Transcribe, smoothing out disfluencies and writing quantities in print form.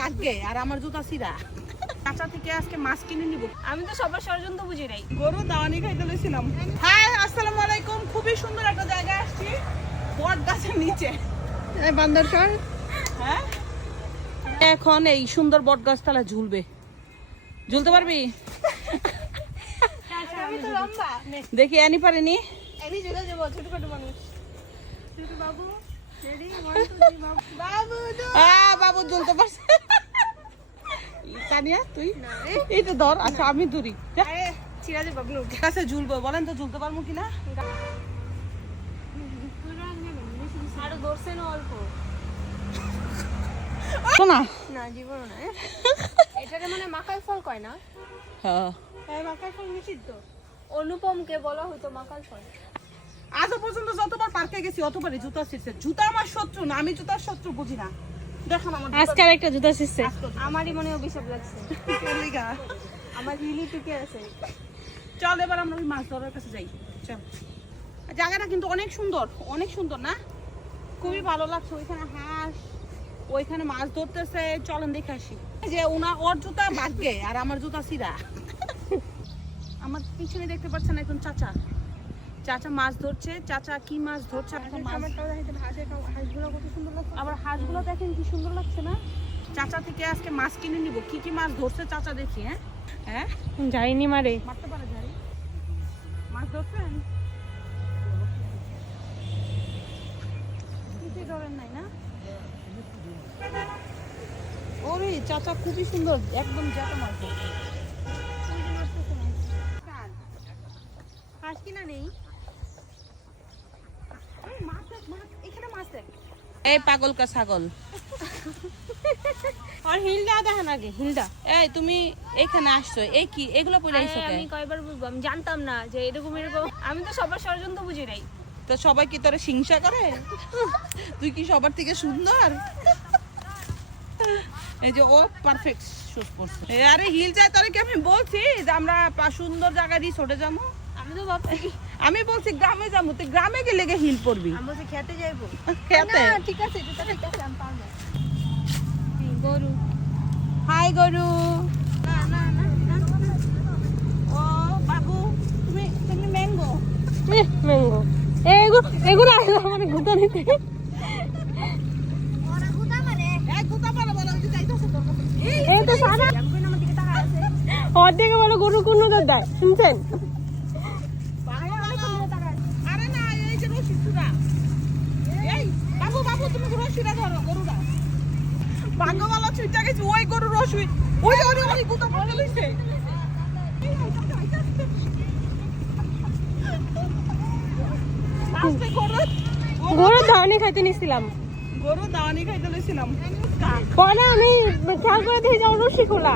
ভাগ্যে আর আমার জুতা ছিঁড়া। চাচা থেকে আজকে মাছ কিনে নিব। আমি তো সবার ষড়যন্ত্র বুঝি নাই। গরু দাওয়ানি খাইতে লইছিলাম। হাই, আসসালামু আলাইকুম। খুবই সুন্দর একটা জায়গায় আসছি, বট গাছের নিচে। এই বান্দরকার। হ্যাঁ, এখন এই সুন্দর বট গাছ তলা ঝুলবে। ঝুলতে পারবি? আমি তো লম্বা। দেখি আনি পারেনি। এনি চলে যাব, ছোটখাটো মানুষ। ছোট বাবু রেডি 1 2 3 বাবু। বাবু তো বাবু ঝুলতে পারছে। তানিয়া তুই না এই তো ধর। আচ্ছা আমি ধরি। আরে ছিড়া যে বাবু উঠে। কাছে ঝুলবো, বলেন তো ঝুলতে পারবো কিনা? আরো দৌড়ছে না অল্প। না না জীবন না। এটারে মানে মাকাই ফল কয় না? হ্যাঁ, হ্যাঁ মাকাই ফল নিষিদ্ধ। অনুপমকে বলা হতো মাকাই ফল। আজ পর্যন্ত যতবার পার্কে গেছি অতবারই জুতা ছিঁড়ছে। জুতা আমার শত্রু না, আমি জুতার শত্রু বুঝি না। দেখেন আমার আজকে আরেকটা জুতা ছিঁড়ছে। আমারই মনে অভিশাপ লাগছে। জুতা। আমার হিলি টুকে আছে। চল এবার আমরা ওই মাছ ধরার কাছে যাই। চল, জায়গাটা কিন্তু অনেক সুন্দর, অনেক সুন্দর না? খুবই ভালো লাগছে। ওইখানে হাঁস, ওইখানে মাছ ধরতেছে। চলেন দেখে আসি। যে ওর জুতা ভাগ্যে আর আমার জুতা ছিঁড়া। আমার পিছনে দেখতে পাচ্ছেন একজন চাচা। চাচা মাছ ধরছে। চাচা কি মাছ ধরছে? হাঁসগুলো কত সুন্দর লাগছে। আবার হাঁসগুলো দেখেন কি সুন্দর লাগছে না? চাচা থেকে আজকে মাছ কিনে নিব। কি কি মাছ ধরছে চাচা দেখি। হ্যাঁ হ্যাঁ, যাইনি মারে। মারতে পারে ঝাড়ি। মাছ ধরছেন? কিছুই ধরেন নাই না? ওরে চাচা খুবই সুন্দর, একদম জাতা মাছ ধরছে। হাঁস কিনা নেই। এখানে মাছ দেখ। এই পাগল কা ছাগল। আর হিলদা দেখেন আগে হিলদা। এই তুমি এখানে আসছো, এই কি এগুলো পরে আইছো আমি কেন? কয়বার বলবো, আমি জানতাম না যে এরকম এরকম। আমি তো সবার ষড়যন্ত্র বুঝি নাই। তো সবাই কি তোরে হিংসা করে? তুই কি সবার থেকে সুন্দর? এই যে ও পারফেক্ট শুট করছে। আরে হিল যায় তোরে কি আমি বলছি যে আমরা সুন্দর জায়গায় রিসোর্টে যাবো? আমি তো ভাবছি আমি বলছি গ্রামে যাবো। তুই গ্রামে গেলে হিল পরবি। আমি বলছি খেতে যাইবো। খেতে? না ঠিক আছে, জুতা ঠিক আছে, আমি পারবো। গরু। হাই গরু। না না না না। ও বাবু, তুমি তুমি ম্যাঙ্গো। ম্যাঙ্গো। এগুলো আসলে মানে গুতা নিতে। ওরা গুতা মানে এই গুতা পারে বলো যে যাইতাছে তোর কাছে। এই তো সারা আমি কই না আমার দিকে তাকায় আছে। অর্ধেক বলে গরু কোন দাদা শুনছেন? আরে না, এই যে রশি চূড়া। এই বাবু বাবু তুমি রশিটা ধরো, গরুটা ভাগ্যবালা ছুটটা গেছে। ওই গরু রশি, ওই ওই ওই গুতা পড়ে লইছে। আস্তে গরু, গরু ধানি খাইতে নিছিলাম। গরু দাওয়ানি খাইতে লইছিলাম। পরে আমি খেয়াল করে দেখি যে রশি খোলা।